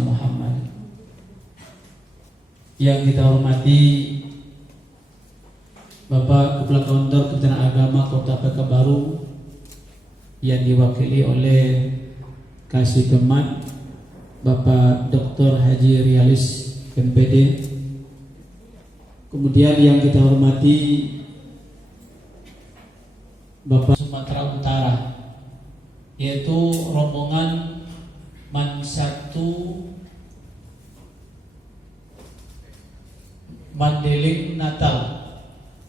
Muhammad. Yang kita hormati Bapak Kepala Kantor Kementerian Agama Kota Pekanbaru yang diwakili oleh Kasih Kemat Bapak Dr. Haji Rialis MPD. Kemudian yang kita hormati Bapak Sumatera Utara, yaitu rombongan Man 1 Mandailing Natal.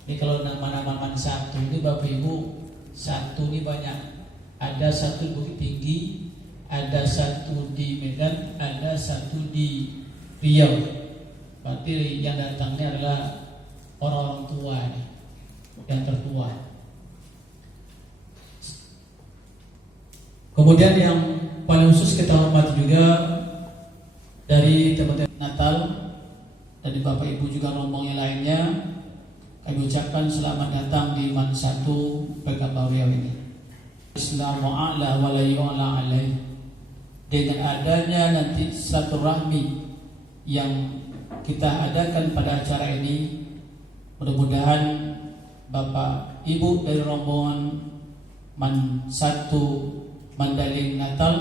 Ini kalau nama-nama Man 1 ini Bapak Ibu, 1 ini banyak. Ada 1 Bukit Tinggi, ada 1 di Medan, ada 1 di Riau. Berarti yang datangnya adalah orang-orang tua nih, yang tertua. Kemudian yang paling khusus kita hormati juga dari teman-teman Natal, dari Bapak Ibu juga rombongan yang lainnya, kami ucapkan selamat datang di Man 1 Pekanbaru Riau ini. Bismillahirrahmanirrahim. Dengan adanya nanti silaturahmi yang kita adakan pada acara ini, mudah-mudahan Bapak Ibu dari rombongan Man 1 Mandailing Natal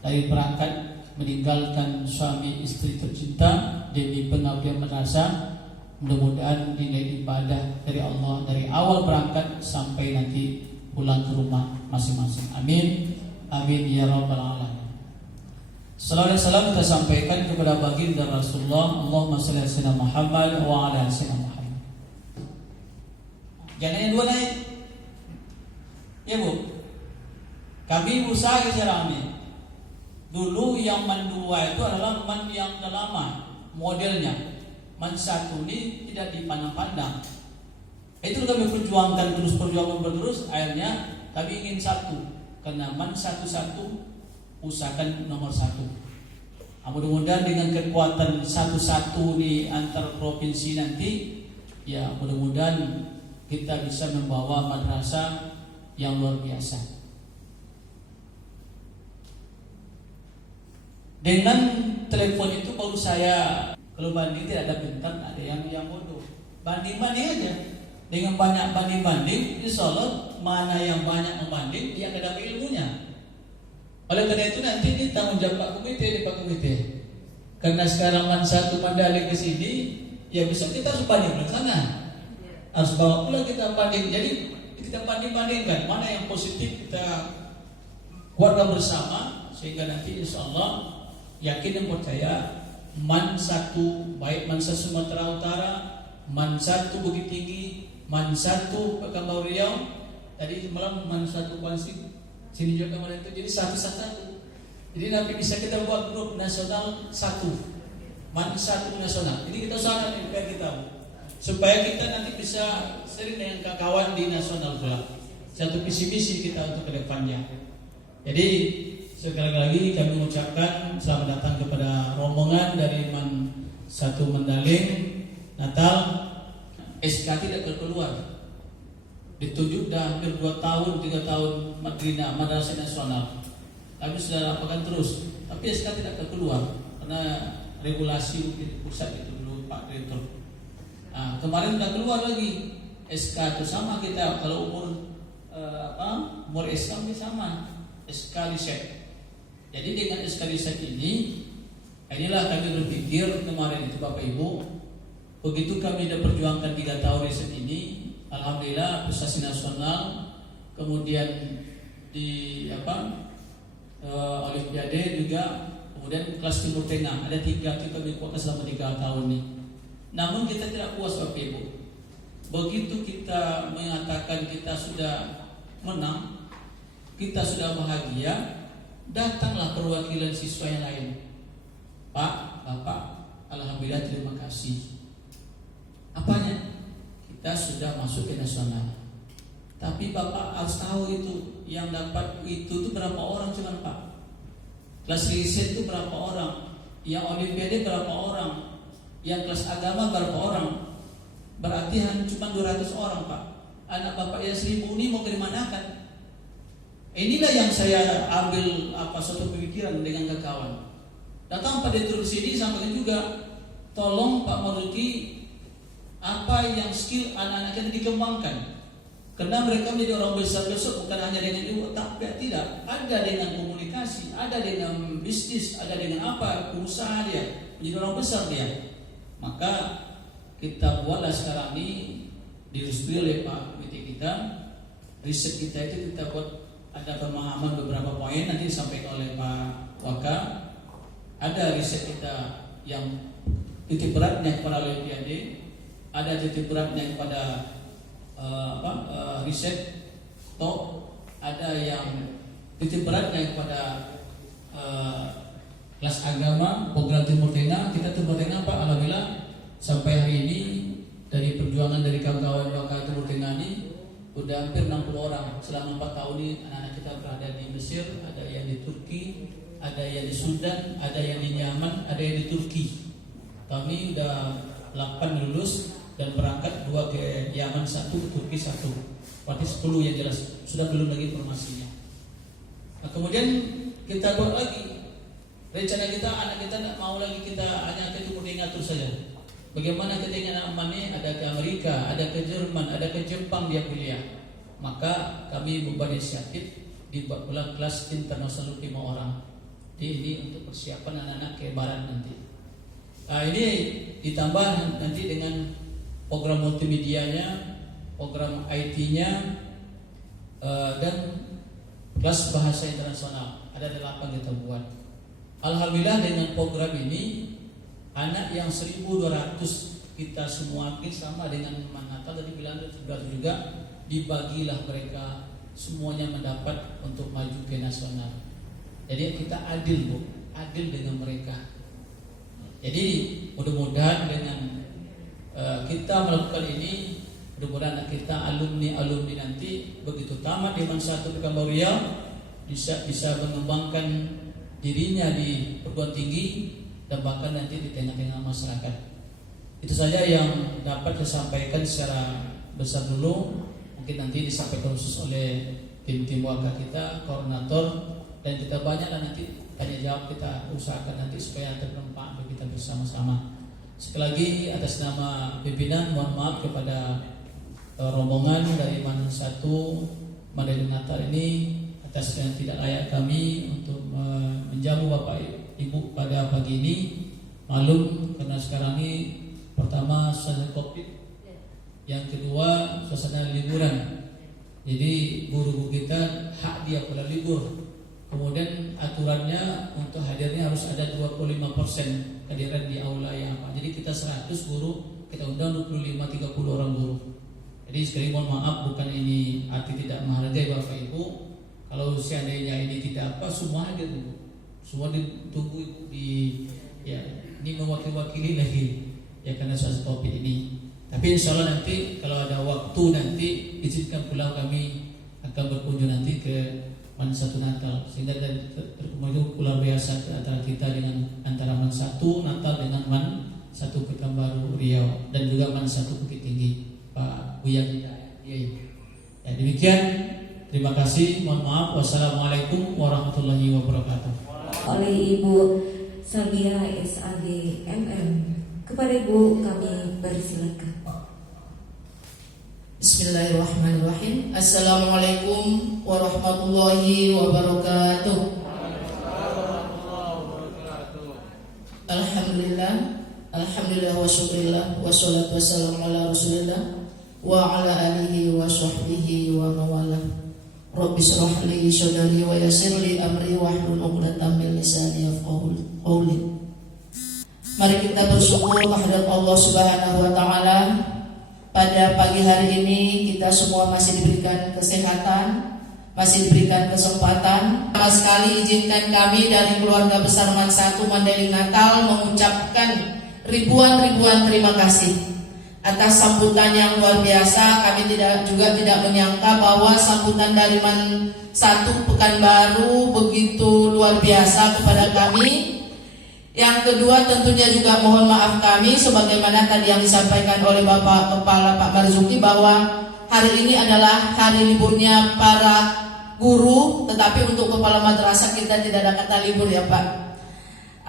dari berangkat meninggalkan suami istri tercinta demi pengabdian madrasah, mudah-mudahan nilai ibadah dari Allah dari awal berangkat sampai nanti pulang ke rumah masing-masing. Amin, amin ya rabbal alamin. Salawat dan salam kita sampaikan kepada baginda Rasulullah. Allahumma shalli ala sayyidina Muhammad wa ala sayyidina Muhammad. Jangan yang dua naik, ya Bu. Kami berusaha sekarang ini. Dulu yang Man 2 itu adalah Man yang lama modelnya. Man 1 ini tidak dipandang-pandang. Itu kami perjuangkan terus, akhirnya kami ingin 1. Karena Man 1 usahakan nomor 1. Mudah-mudahan dengan kekuatan 1 di antar provinsi nanti, ya mudah-mudahan kita bisa membawa madrasah yang luar biasa. Dengan telepon itu baru saya, kalau banding tidak ada bintang, ada yang bodoh. Banding-banding aja. Dengan banyak banding-banding, insya Allah mana yang banyak membanding, dia akan dapat ilmunya. Oleh karena itu nanti ini tanggung jawab Pak Komite. Karena sekarang Man 1 Mandailing ke sini, ya besok kita harus banding ke sana. Harus bawa pula kita banding. Jadi kita banding-bandingkan mana yang positif, kita kuatkan bersama sehingga nanti insya Allah yakin dan percaya Man 1, baik Man 1 Sumatera Utara, Man 1 Bukit Tinggi, Man 1 Pekanbaru Riau, tadi malam Man 1 Kuansi, sini juga kemarin itu, jadi satu. Jadi nanti bisa kita buat grup nasional 1, Man 1 nasional. Ini kita usahakan biar kita, supaya kita nanti bisa sering dengan kawan di nasional pula. Satu visi misi kita untuk ke depannya. Jadi sekali lagi kami mengucapkan selamat datang kepada rombongan dari Man 1 Mandailing Natal. SK tidak keluar. Ditunjuk dah hampir 2 tahun, 3 tahun Madinah Madrasah Nasional. Kami sudah laporkan terus, tapi SK tidak keluar karena regulasi pusat itu dulu Pak Direktur. Kemarin sudah keluar lagi SK itu sama kita kalau umur SK sama SK riset. Jadi dengan SK riset ini, inilah kami berpikir kemarin itu Bapak Ibu, begitu kami sudah perjuangkan 3 tahun riset ini, alhamdulillah prestasi nasional, kemudian di Olimpiade juga, kemudian kelas Timur Tengah ada 3 kita kami kuatkan selama 3 tahun ini. Namun kita tidak puas Bapak Ibu. Begitu kita mengatakan kita sudah menang, kita sudah bahagia, datanglah perwakilan siswa yang lain. Pak, Bapak, alhamdulillah terima kasih. Apanya? Kita sudah masuk ke nasional. Tapi Bapak harus tahu itu yang dapat itu berapa orang cuman Pak. Kelas riset itu berapa orang? Yang Olimpiade berapa orang? Yang kelas agama berapa orang? Berarti hanya cuma 200 orang Pak. Anak Bapak yang 1000 ini mau kemanakan? Inilah yang saya ambil suatu pemikiran dengan kawan. Datang pada turun sini sampaikan juga, tolong Pak Marzuki, apa yang skill anak-anak kita dikembangkan. Karena mereka menjadi orang besar besok bukan hanya dengan ilmu, tapi tidak, ada dengan komunikasi, ada dengan bisnis, ada dengan apa, usaha dia, menjadi orang besar dia. Maka kita buatlah sekarang ini, direstui oleh Pak Witi kita, riset kita itu kita buat ada pemahaman beberapa poin, nanti disampaikan oleh Pak Waka. Ada riset kita yang titik beratnya kepada Olimpiade, ada titik beratnya kepada riset top, ada yang titik beratnya kepada kelas agama, program Timur Tengah. Kita Timur Tengah Pak, alhamdulillah sampai hari ini dari perjuangan dari kawan-kawan Waka Timur Tengah ini udah hampir 60 orang selama 4 tahun ini. Anak-anak kita berada di Mesir, ada yang di Turki, ada yang di Sudan, ada yang di Yaman, ada yang di Turki. Kami udah 8 lulus dan berangkat 2 ke Yaman, 1 ke Turki, 1. Berarti 10 yang jelas. Sudah belum lagi informasinya. Nah, kemudian kita buat lagi rencana kita, anak kita tidak mau lagi kita hanya ke Timur Tengah terus saja. Bagaimana kita ingin anak ini ada ke Amerika, ada ke Jerman, ada ke Jepang dia kuliah. Maka kami membuat inisiatif dibuat pula kelas internasional 5 orang. Jadi ini untuk persiapan anak-anak ke barat nanti. Nah, ini ditambah nanti dengan program multimedianya, program IT-nya, dan kelas bahasa internasional. Ada 8 kita buat. Alhamdulillah dengan program ini anak yang 1.200 kita semua sama dengan Natal tadi bilang juga dibagilah mereka semuanya mendapat untuk maju ke nasional. Jadi kita adil Bu, adil dengan mereka. Jadi mudah-mudahan dengan kita melakukan ini, mudah-mudahan anak kita alumni nanti begitu tamat di Mansatu Pekanbaru Riau bisa mengembangkan dirinya di perguruan tinggi dan bahkan nanti di tengah-tengah masyarakat. Itu saja yang dapat saya sampaikan secara besar dulu. Mungkin nanti disampaikan khusus oleh tim Waka kita, koordinator, dan kita banyaklah nanti tanya jawab kita usahakan nanti supaya bermanfaat bagi kita bersama-sama. Sekali lagi atas nama pimpinan mohon maaf kepada rombongan dari Mansatu Mandailing Natal ini atas yang tidak layak kami untuk menjamu Bapak Ibu pada pagi ini. Malum karena sekarang ini pertama suasana Covid, yang kedua suasana liburan. Jadi guru-guru kita hak dia pula libur. Kemudian aturannya untuk hadirnya harus ada 25% kehadiran di aula yang apa. Jadi kita 100 guru, kita undang 25-30 orang guru. Jadi sekali mohon maaf, bukan ini arti tidak menghargai Bapak Ibu. Kalau seandainya ini tidak apa, semua hadir dulu. Semua ditunggu di ini mewakili lagi ya karena soal Covid ini. Tapi insya Allah nanti kalau ada waktu nanti izinkan pulang kami akan berkunjung nanti ke Mansatu Natal sehingga terkumpul luar biasa antara kita dengan antara Mansatu Natal dengan Mansatu Pekanbaru Riau dan juga Mansatu Bukit Tinggi Pak Buya. Ya, demikian. Terima kasih. Mohon maaf. Wassalamualaikum warahmatullahi wabarakatuh. Oleh Ibu Sabia SAD MM. Kepada Ibu kami persilakan. Bismillahirrahmanirrahim. Assalamualaikum warahmatullahi wabarakatuh. Alhamdulillah wa syukrillah wassalatu wassalamu ala rasulillah wa ala alihi wa sahbihi wa mawalah. Rabbi shrah li sadri wa yassir li amri wahlul 'uqdatam min lisani yafqahu qawli. Mari kita bersyukur kehadirat Allah Subhanahu wa taala. Pada pagi hari ini kita semua masih diberikan kesehatan, masih diberikan kesempatan. Sama sekali izinkan kami dari keluarga besar Mansatu Mandailing Natal mengucapkan ribuan terima kasih atas sambutan yang luar biasa. Kami tidak menyangka bahwa sambutan dari Mansatu Pekanbaru begitu luar biasa kepada kami. Yang kedua tentunya juga mohon maaf kami sebagaimana tadi yang disampaikan oleh Bapak Kepala Pak Marzuki bahwa hari ini adalah hari liburnya para guru, tetapi untuk kepala madrasah kita tidak ada kata libur ya Pak.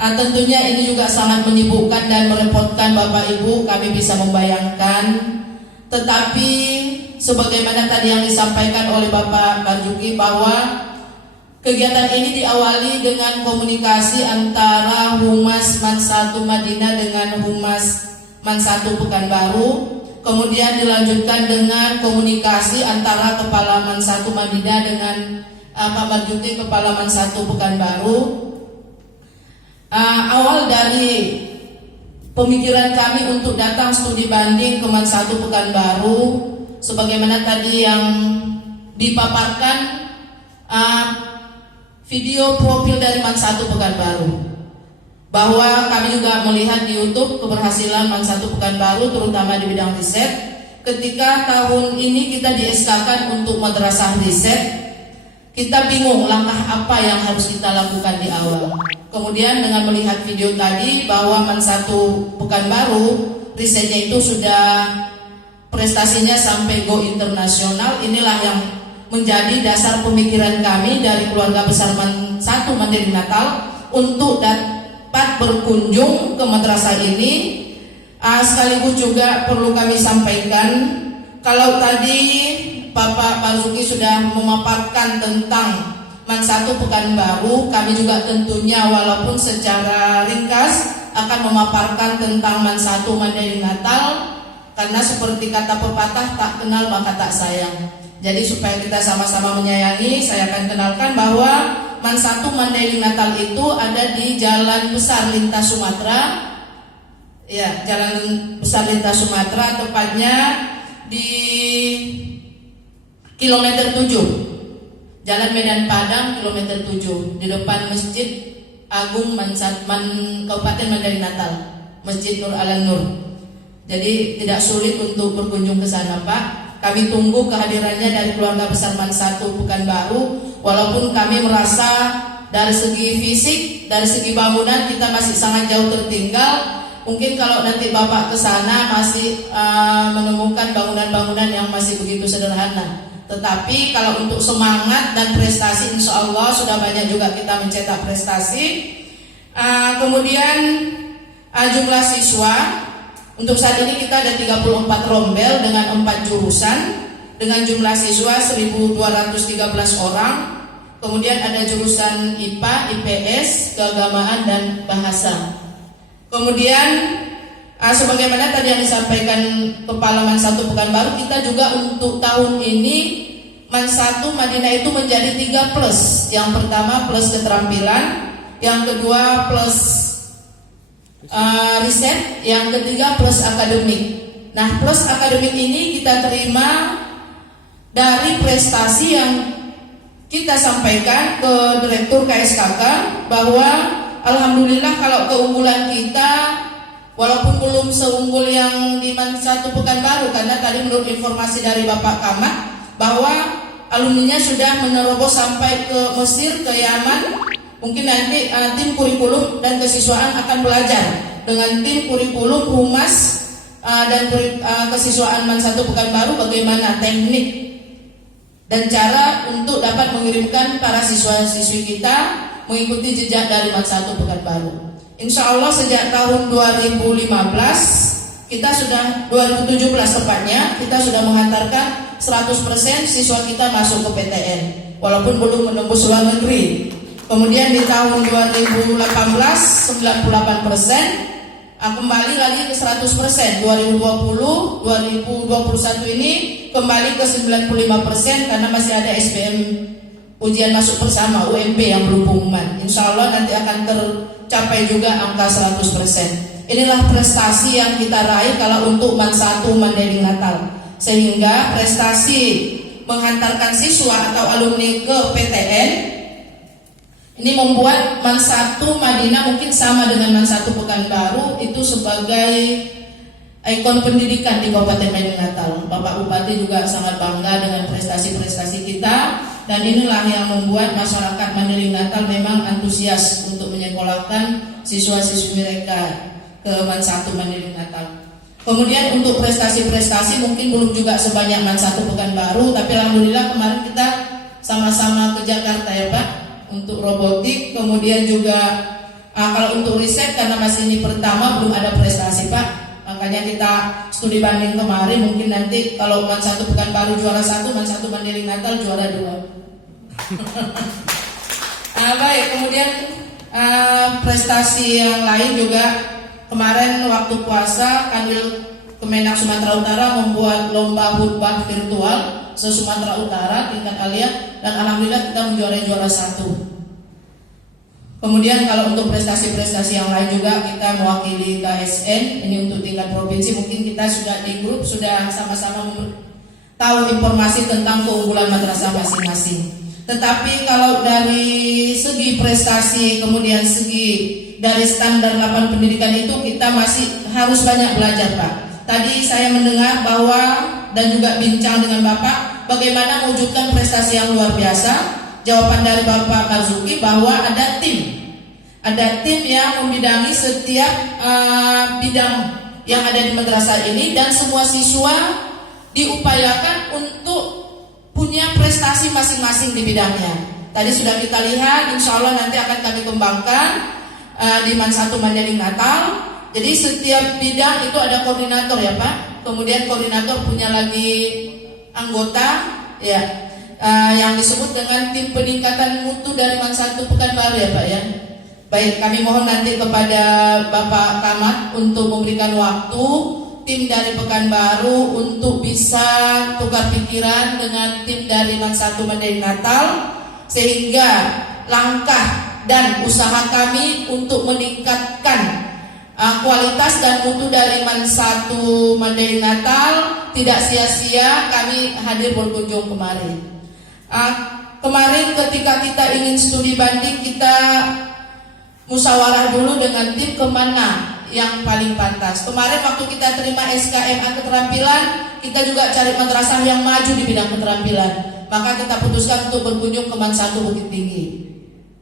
Tentunya ini juga sangat menyibukkan dan merepotkan Bapak Ibu, kami bisa membayangkan. Tetapi sebagaimana tadi yang disampaikan oleh Bapak Marzuki bahwa kegiatan ini diawali dengan komunikasi antara Humas Man 1 Madinah dengan Humas Man 1 Pekanbaru. Kemudian dilanjutkan dengan komunikasi antara Kepala Man 1 Madinah dengan Pak Marzuki, Kepala Man 1 Pekanbaru. Awal dari pemikiran kami untuk datang studi banding ke Man 1 Pekanbaru, sebagaimana tadi yang dipaparkan video profil dari Man 1 Pekanbaru, bahwa kami juga melihat di YouTube keberhasilan Man 1 Pekanbaru terutama di bidang riset. Ketika tahun ini kita di SK-kan untuk madrasah riset, kita bingung langkah apa yang harus kita lakukan di awal. Kemudian dengan melihat video tadi bahwa Man 1 Pekanbaru risetnya itu sudah prestasinya sampai go internasional, inilah yang menjadi dasar pemikiran kami dari keluarga besar Man 1 Mandiri Natal untuk dapat berkunjung ke madrasah ini. Sekaligus juga perlu kami sampaikan, kalau tadi Bapak Marzuki sudah memaparkan tentang Man 1 Pekanbaru, kami juga tentunya walaupun secara ringkas akan memaparkan tentang Man 1 Mandiri Natal, karena seperti kata pepatah, tak kenal maka tak sayang. Jadi supaya kita sama-sama menyayangi, saya akan kenalkan bahwa Man 1 Mandiri Natal itu ada di Jalan Besar Lintas Sumatera. Ya, Jalan Besar Lintas Sumatera, tepatnya di kilometer 7. Jalan Medan Padang kilometer 7, di depan Masjid Agung Kabupaten Mandiri Natal, Masjid Nur Alan Nur. Jadi tidak sulit untuk berkunjung ke sana, Pak. Kami tunggu kehadirannya dari keluarga besar Man 1 Pekanbaru. Walaupun kami merasa dari segi fisik, dari segi bangunan kita masih sangat jauh tertinggal. Mungkin kalau nanti Bapak ke sana masih menemukan bangunan-bangunan yang masih begitu sederhana. Tetapi kalau untuk semangat dan prestasi, insya Allah sudah banyak juga kita mencetak prestasi. Kemudian jumlah siswa, untuk saat ini kita ada 34 rombel dengan 4 jurusan, dengan jumlah siswa 1.213 orang. Kemudian ada jurusan IPA, IPS, keagamaan dan bahasa. Kemudian sebagaimana tadi yang disampaikan Kepala Man 1 Pekanbaru, kita juga untuk tahun ini Man 1 Madinah itu menjadi 3 plus. Yang pertama plus keterampilan, yang kedua plus riset, yang ketiga plus akademik. Nah, plus akademik ini kita terima dari prestasi yang kita sampaikan ke Direktur KSKK, bahwa alhamdulillah kalau keunggulan kita walaupun belum seunggul yang di Man 1 Pekanbaru, karena tadi menurut informasi dari Bapak Kamat bahwa alumninya sudah menerobos sampai ke Mesir, ke Yaman. Mungkin nanti tim kurikulum dan kesiswaan akan belajar dengan tim kurikulum Humas dan kesiswaan Man 1 Pekanbaru bagaimana teknik dan cara untuk dapat mengirimkan para siswa-siswi kita mengikuti jejak dari Man 1 Pekanbaru. Insya Allah sejak tahun 2015 kita sudah 2017 tepatnya kita sudah menghantarkan 100% siswa kita masuk ke PTN walaupun belum menembus luar negeri. Kemudian di tahun 2018 98%, kembali lagi ke 100%. 2020 2021 ini kembali ke 95% karena masih ada SBM ujian masuk bersama UMP yang belum pengumuman. Insya Allah nanti akan tercapai juga angka 100%. Inilah prestasi yang kita raih kalau untuk Man 1 Mandiri Natal, sehingga prestasi menghantarkan siswa atau alumni ke PTN ini membuat Man 1 Madinah mungkin sama dengan Man 1 Pekanbaru itu sebagai ikon pendidikan di Kabupaten Mandiri Natal. Bapak Bupati juga sangat bangga dengan prestasi-prestasi kita, dan inilah yang membuat masyarakat Mandiri Natal memang antusias untuk menyekolahkan siswa-siswi mereka ke Man 1 Mandiri Natal. Kemudian untuk prestasi-prestasi mungkin belum juga sebanyak Man 1 Pekanbaru, tapi alhamdulillah kemarin kita sama-sama ke Jakarta ya Pak untuk robotik. Kemudian juga kalau untuk riset karena masih ini pertama belum ada prestasi Pak, makanya kita studi banding kemarin. Mungkin nanti kalau Man 1 Pekanbaru juara 1, Man 1 Mandailing Natal juara 2. Baik, kemudian prestasi yang lain juga kemarin waktu puasa Kanwil Kemenak Sumatera Utara membuat lomba khutbah virtual se-Sumatera Utara tingkat alia, dan alhamdulillah kita menjuarai juara 1. Kemudian kalau untuk prestasi-prestasi yang lain juga kita mewakili KSN, ini untuk tingkat provinsi. Mungkin kita sudah di grup sudah sama-sama tahu informasi tentang keunggulan madrasah masing-masing. Tetapi kalau dari segi prestasi, kemudian segi dari standar lapangan pendidikan itu kita masih harus banyak belajar Pak. Tadi saya mendengar bahwa dan juga bincang dengan Bapak bagaimana mewujudkan prestasi yang luar biasa. Jawaban dari Bapak Marzuki bahwa ada tim yang membidangi setiap bidang yang ada di madrasah ini, dan semua siswa diupayakan untuk punya prestasi masing-masing di bidangnya. Tadi sudah kita lihat, insya Allah nanti akan kami kembangkan di Man 1 Mandailing Natal. Jadi setiap bidang itu ada koordinator ya Pak. Kemudian koordinator punya lagi anggota ya, yang disebut dengan tim peningkatan mutu dari Man 1 Pekanbaru ya Pak ya. Baik, kami mohon nanti kepada Bapak Kamat untuk memberikan waktu tim dari Pekanbaru untuk bisa tukar pikiran dengan tim dari Man 1 Mandailing Natal, sehingga langkah dan usaha kami untuk meningkatkan kualitas dan mutu dari Man 1 Mandailing Natal tidak sia-sia. Kami hadir berkunjung kemarin. Kemarin ketika kita ingin studi banding, kita musyawarah dulu dengan tim kemana yang paling pantas. Kemarin waktu kita terima SKMA keterampilan, kita juga cari madrasah yang maju di bidang keterampilan. Maka kita putuskan untuk berkunjung ke Man 1 Bukit Tinggi.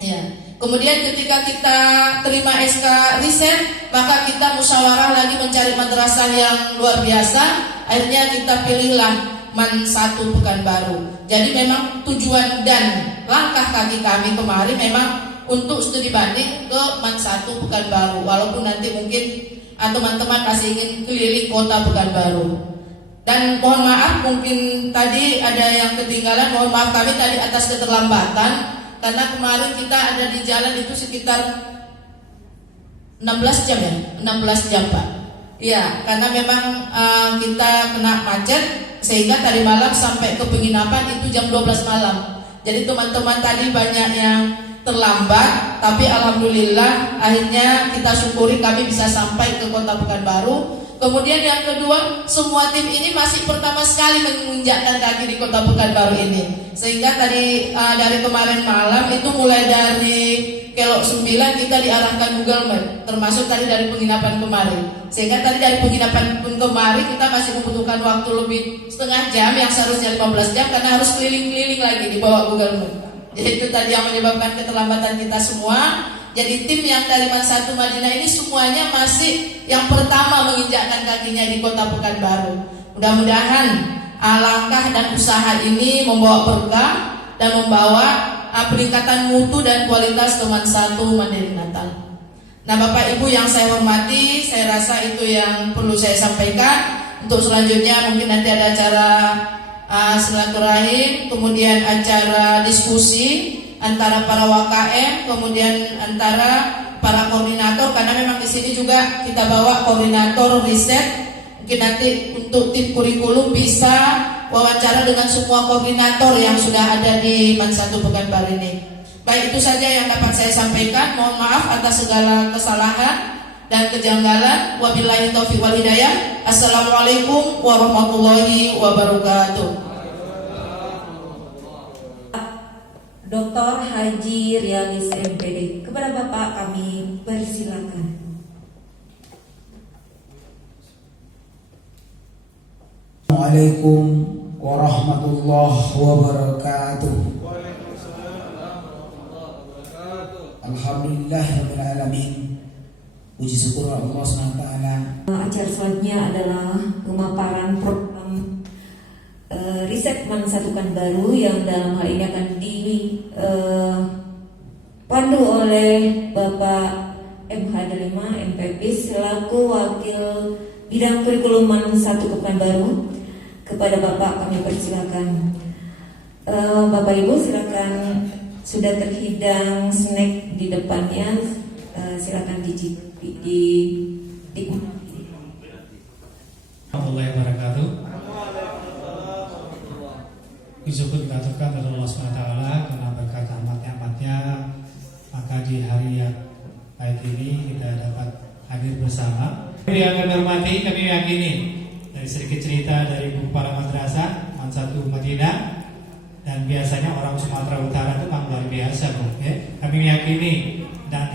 Ya. Kemudian ketika kita terima SK riset, maka kita musyawarah lagi mencari madrasah yang luar biasa. Akhirnya kita pilihlah Man 1 Pekanbaru. Jadi memang tujuan dan langkah kaki kami kemarin memang untuk studi banding ke Man 1 Pekanbaru. Walaupun nanti mungkin teman-teman masih ingin keliling kota Pekanbaru. Dan mohon maaf mungkin tadi ada yang ketinggalan. Mohon maaf kami tadi atas keterlambatan. Karena kemarin kita ada di jalan itu sekitar 16 jam ya, 16 jam Pak. Iya, karena memang kita kena macet sehingga tadi malam sampai ke penginapan itu jam 12 malam. Jadi teman-teman tadi banyak yang terlambat, tapi alhamdulillah akhirnya kita syukuri kami bisa sampai ke kota Pekanbaru. Kemudian yang kedua, semua tim ini masih pertama sekali menginjakkan kaki di kota Pekanbaru ini. Sehingga tadi dari kemarin malam itu mulai dari Kelok 9 kita diarahkan Google Map, termasuk tadi dari penginapan kemarin. Sehingga tadi dari penginapan pun kemarin kita masih membutuhkan waktu lebih setengah jam yang seharusnya 15 jam karena harus keliling-keliling lagi di bawah Google Map. Jadi itu tadi yang menyebabkan keterlambatan kita semua. Jadi tim yang dari Man 1 Madinah ini semuanya masih yang pertama menginjakkan kakinya di kota Pekanbaru. Mudah-mudahan langkah dan usaha ini membawa berkah dan membawa peningkatan mutu dan kualitas ke Man 1 Mandailing Natal. Nah Bapak Ibu yang saya hormati, saya rasa itu yang perlu saya sampaikan. Untuk selanjutnya mungkin nanti ada acara silaturahim, kemudian acara diskusi antara para WKM, kemudian antara para koordinator, karena memang di sini juga kita bawa koordinator riset. Mungkin nanti untuk tim kurikulum bisa wawancara dengan semua koordinator yang sudah ada di Man 1 Pekanbaru ini. Baik, itu saja yang dapat saya sampaikan. Mohon maaf atas segala kesalahan dan kejanggalan. Wabillahi taufiq wal hidayah. Assalamualaikum warahmatullahi wabarakatuh. Dr. Haji Rialis MPD. Kepada Bapak kami persilakan. Assalamualaikum warahmatullahi wabarakatuh. Alhamdulillahirabbil alamin. Puji syukur Allah SWT. Acara selanjutnya adalah pemaparan program riset Man 1 Pekanbaru yang dalam hal ini akan dipandu oleh Bapak MH5 MPP selaku Wakil Bidang Kurikulum MAN 1 Pekanbaru. Kepada Bapak kami persilakan. Bapak Ibu silakan, sudah terhidang snack di depannya, silakan dicicipi. Warahmatullahi wabarakatuh. Syukur dikatakan oleh Allah SWT karena berkat rahmat-rahmatnya, maka di hari yang baik ini kita dapat hadir bersama. Yang kami hormati, kami yakini dari sedikit cerita dari buku para madrasah MAN 1 Madinah, dan biasanya orang Sumatera Utara itu memang luar biasa, Bu. Ya. Kami meyakini dan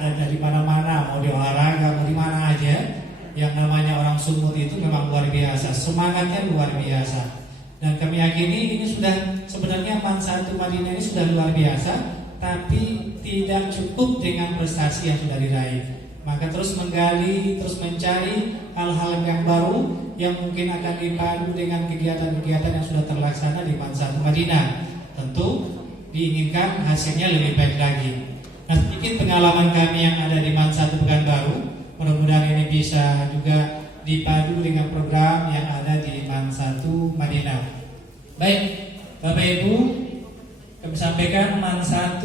dari mana-mana, mau di olahraga, mau di mana aja, yang namanya orang Sumut itu memang luar biasa, semangatnya luar biasa. Dan kami yakini ini sudah, sebenarnya MAN 1 Madinah ini sudah luar biasa, tapi tidak cukup dengan prestasi yang sudah diraih. Maka terus menggali, terus mencari hal-hal yang baru yang mungkin akan dipadu dengan kegiatan-kegiatan yang sudah terlaksana di MAN 1 Madinah. Tentu diinginkan hasilnya lebih baik lagi. Nah, sedikit pengalaman kami yang ada di MAN 1 Pekanbaru, mudah-mudahan ini bisa juga dipadu dengan program yang ada di MAN 1 Madinah. Baik, Bapak Ibu, kami sampaikan MAN 1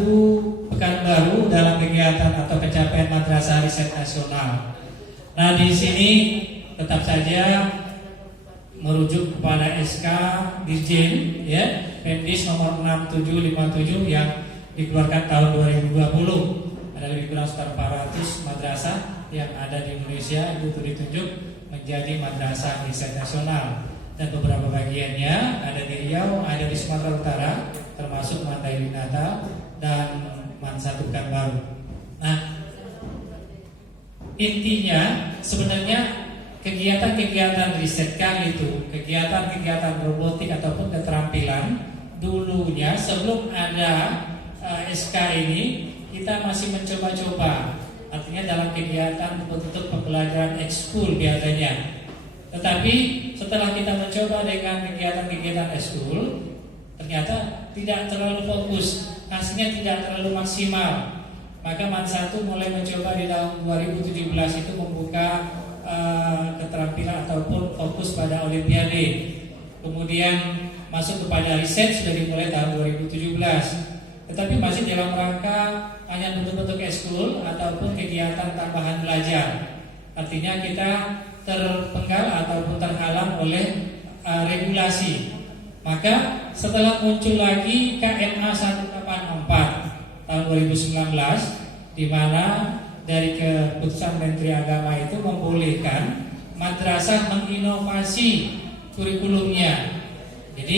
Pekanbaru dalam kegiatan atau pencapaian Madrasah Riset Nasional. Nah, di sini tetap saja merujuk kepada SK Dirjen ya, Pendis nomor 6757 yang dikeluarkan tahun 2020. Ada lebih kurang sekitar 400 madrasah yang ada di Indonesia itu ditunjuk menjadi Madrasah Riset Nasional, dan beberapa bagiannya ada di Riau, ada di Sumatera Utara, termasuk Mandailing Natal dan MAN 1 Pekanbaru. Nah, intinya sebenarnya kegiatan-kegiatan riset kami itu, kegiatan-kegiatan robotik ataupun keterampilan dulunya sebelum ada SK ini kita masih mencoba-coba, artinya dalam kegiatan bentuk pembelajaran ekskul biasanya. Tetapi setelah kita mencoba dengan kegiatan-kegiatan ekskul, ternyata tidak terlalu fokus, hasilnya tidak terlalu maksimal. Maka MAN 1 mulai mencoba di tahun 2017 itu membuka keterampilan ataupun fokus pada Olimpiade. Kemudian masuk kepada riset sudah dimulai tahun 2017. Tetapi masih dalam rangka hanya bentuk-bentuk ekskul ataupun kegiatan tambahan belajar. Artinya kita terpenggal ataupun terhalang oleh regulasi. Maka setelah muncul lagi KMA 184 tahun 2019, di mana dari keputusan Menteri Agama itu membolehkan madrasah menginovasi kurikulumnya. Jadi